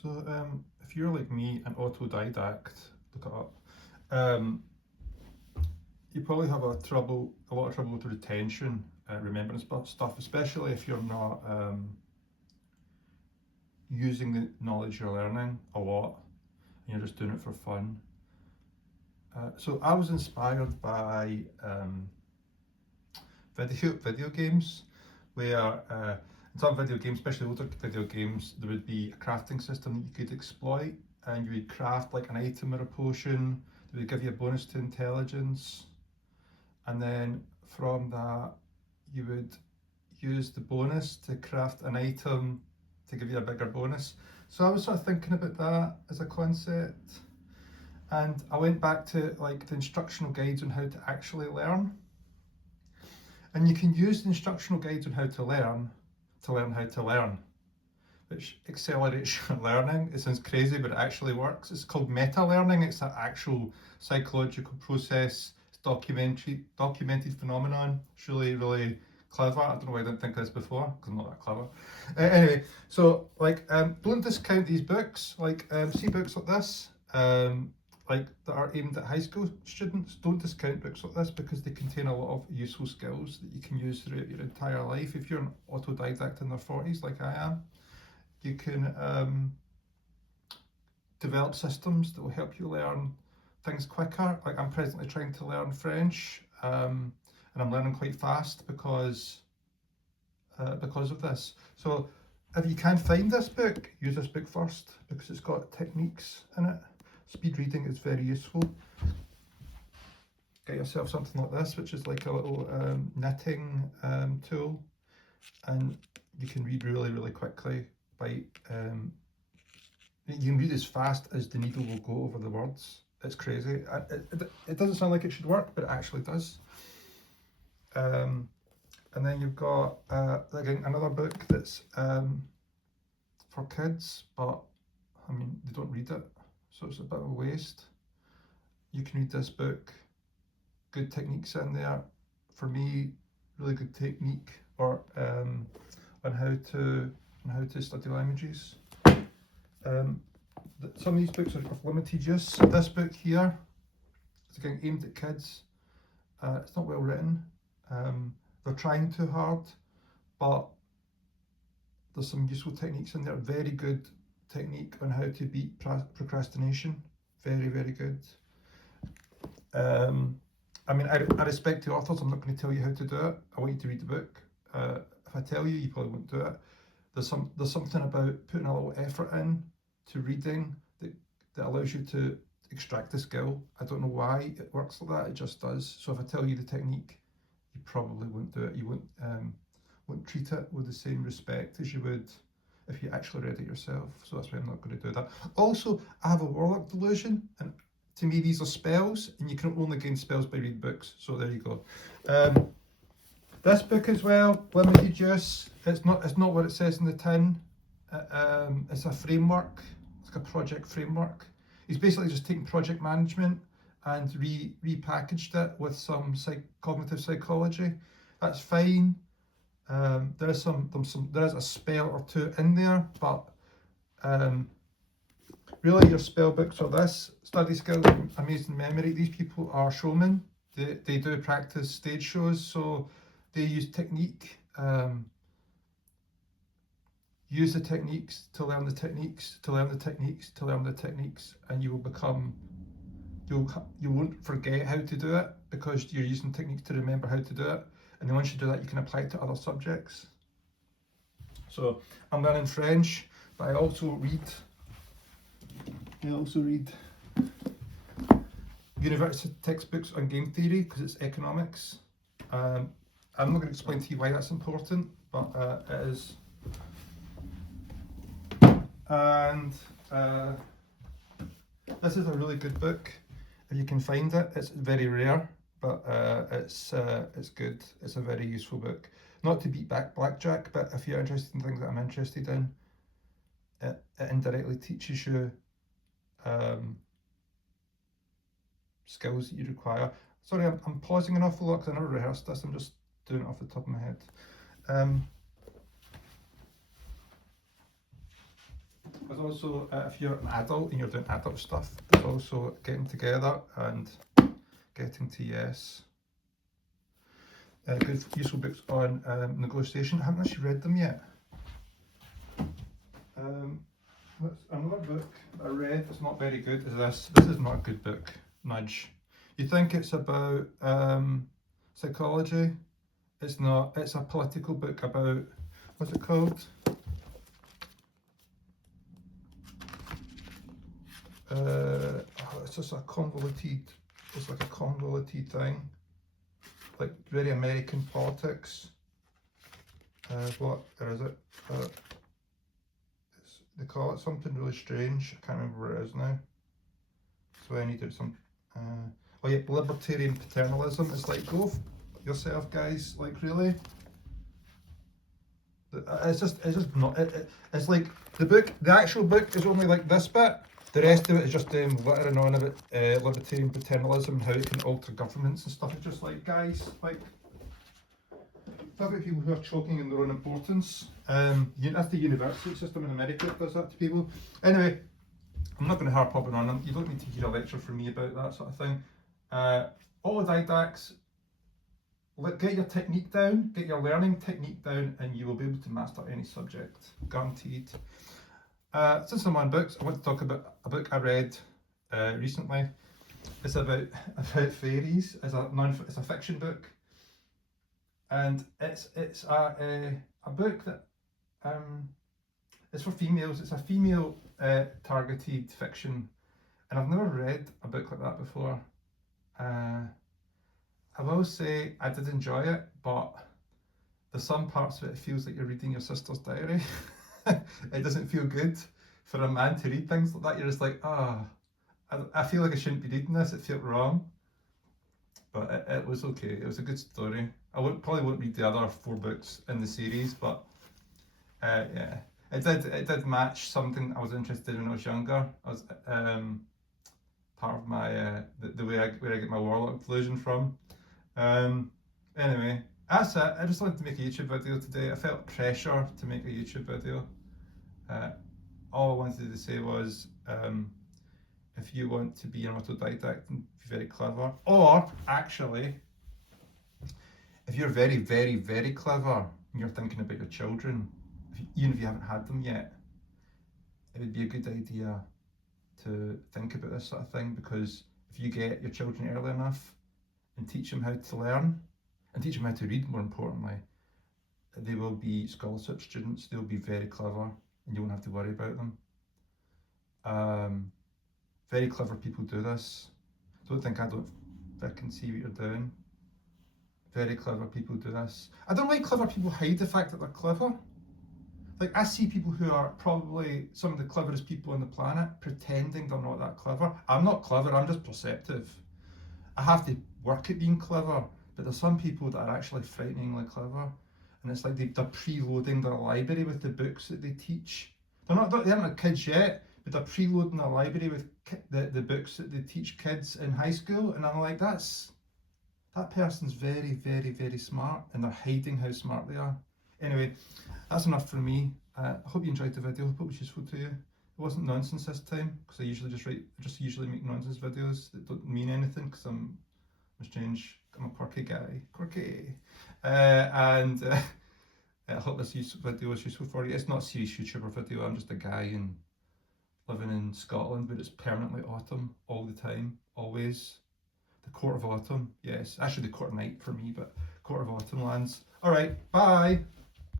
So if you're like me, an autodidact, look it up, um, you probably have a lot of trouble with retention, remembering stuff, especially if you're not using the knowledge you're learning a lot and you're just doing it for fun. So I was inspired by video games, where in some video games, especially older video games, there would be a crafting system that you could exploit, and you would craft like an item or a potion that would give you a bonus to intelligence, and then from that you would use the bonus to craft an item to give you a bigger bonus. So I was sort of thinking about that as a concept, and I went back to like the instructional guides on how to actually learn. And you can use the instructional guides on how to learn how to learn, which accelerates your learning. It sounds crazy, but it actually works. It's called meta learning. It's an actual psychological process. It's documented phenomenon. It's really, really clever. I don't know why I didn't think of this before, because I'm not that clever. Anyway, so like, don't discount these books. Like, see books like this, like that are aimed at high school students. Don't discount books like this, because they contain a lot of useful skills that you can use throughout your entire life. If you're an autodidact in their 40s, like I am, you can develop systems that will help you learn things quicker. Like, I'm presently trying to learn French, and I'm learning quite fast because of this. So if you can find this book, use this book first, because it's got techniques in it. Speed reading is very useful. Get yourself something like this, which is like a little knitting tool, and you can read really, really quickly. You can read as fast as the needle will go over the words. It's crazy. It doesn't sound like it should work, but it actually does. And then you've got again another book that's for kids, but I mean, they don't read it, so it's a bit of a waste. You can read this book. Good techniques in there. For me, really good technique or on how to study languages. Some of these books are of limited use. This book here is again aimed at kids. It's not well written. They're trying too hard, but there's some useful techniques in there. Very good technique on how to beat procrastination. Very, very good. I mean, I respect the authors. I'm not going to tell you how to do it. I want you to read the book. If I tell you, you probably won't do it. There's something about putting a little effort in to reading that allows you to extract the skill. I don't know why it works like that. It just does. So if I tell you the technique, you probably won't do it. You won't treat it with the same respect as you would if you actually read it yourself. So that's why I'm not going to do that. Also, I have a Warlock Delusion, and to me these are spells, and you can only gain spells by reading books. So there you go. This book as well, limited use. It's not what it says in the tin. It's a framework. It's like a project framework. He's basically just taken project management and repackaged it with some cognitive psychology. That's fine. There is a spell or two in there, but really your spell books are this: study skills, amazing memory. These people are showmen. They do practice stage shows, so they use technique. Use the techniques to learn the techniques, to learn the techniques, to learn the techniques, and you will become. You won't forget how to do it, because you're using techniques to remember how to do it. And then once you do that, you can apply it to other subjects. So I'm learning French, but I also read university textbooks on game theory, because it's economics. I'm not going to explain to you why that's important, but it is. And this is a really good book. If you can find it, it's very rare, but it's good. It's a very useful book. Not to beat back blackjack, but if you're interested in things that I'm interested in, it indirectly teaches you skills that you require. Sorry, I'm pausing an awful lot because I never rehearsed this. I'm just doing it off the top of my head. There's also, if you're an adult and you're doing adult stuff, there's also getting together and getting to yes. Good useful books on negotiation. I haven't actually read them yet. What's another book that I read that's not very good is this. This is not a good book. Nudge. You think it's about psychology? It's not. It's a political book about, what's it called? It's just a convoluted. It's like a convoluted thing, like very American politics. What is it? They call it something really strange. I can't remember what it is now. So I need to do some. Oh yeah, libertarian paternalism. It's like, go yourself, guys. Like, really? It's just not. It's like the actual book is only like this bit. The rest of it is just littering on about libertarian paternalism and how it can alter governments and stuff. It's just like, guys, like, talk about people who are choking in their own importance. That's the university system in America that does that to people. Anyway, I'm not going to harp on them. You don't need to hear a lecture from me about that sort of thing. Autodidacts, get your technique down, get your learning technique down, and you will be able to master any subject, guaranteed. Since I'm on books, I want to talk about a book I read recently. It's about fairies. It's a fiction book, and it's a book that it's for females. It's a female targeted fiction, and I've never read a book like that before. I will say I did enjoy it, but there's some parts of it feels like you're reading your sister's diary. It doesn't feel good for a man to read things like that. You're just like, I feel like I shouldn't be reading this. It felt wrong, but it was okay. It was a good story. I probably won't read the other 4 books in the series, but yeah, it did match something I was interested in when I was younger. I was part of my the way where I get my Warlock Delusion from. Anyway, that's it. I just wanted to make a YouTube video today. I felt pressure to make a YouTube video. All I wanted to say was, if you want to be an autodidact and be very clever, or actually, if you're very, very, very clever and you're thinking about your children, even if you haven't had them yet, it would be a good idea to think about this sort of thing, because if you get your children early enough and teach them how to learn and teach them how to read, more importantly, they will be scholarship students. They'll be very clever and you won't have to worry about them. Very clever people do this. Don't think I can see what you're doing. Very clever people do this. I don't like clever people hide the fact that they're clever. Like, I see people who are probably some of the cleverest people on the planet pretending they're not that clever. I'm not clever, I'm just perceptive. I have to work at being clever, but there's some people that are actually frighteningly clever. And it's like they're preloading their library with the books that they teach. They aren't kids yet, but they're preloading their library with the books that they teach kids in high school. And I'm like, that person's very, very, very smart, and they're hiding how smart they are. Anyway, that's enough for me. I hope you enjoyed the video. I hope it was useful to you. It wasn't nonsense this time, because I usually make nonsense videos that don't mean anything, because I'm strange. I'm a quirky guy. Quirky. I hope this video was useful for you. It's not a serious YouTuber video. I'm just a guy living in Scotland, where it's permanently autumn all the time, always. The court of autumn, yes. Actually, the court of night for me, but court of autumn lands. All right, bye.